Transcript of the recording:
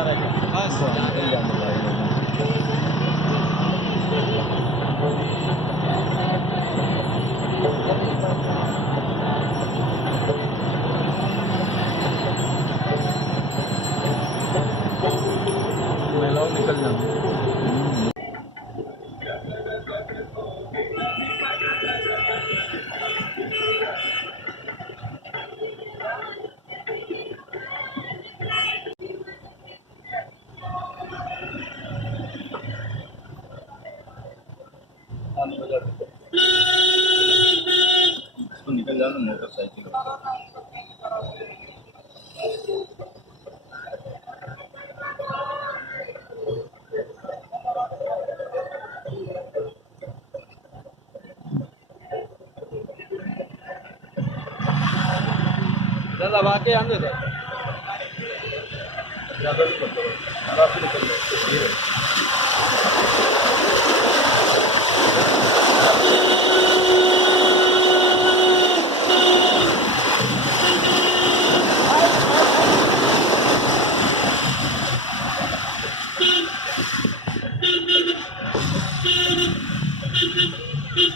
जा रहा है बस निकल जाने भाई। महिलाओं निकल जाना। इसको निकल जाना मोटरसाइकिल। दबा के आने दो ज़्यादा भी कर दो।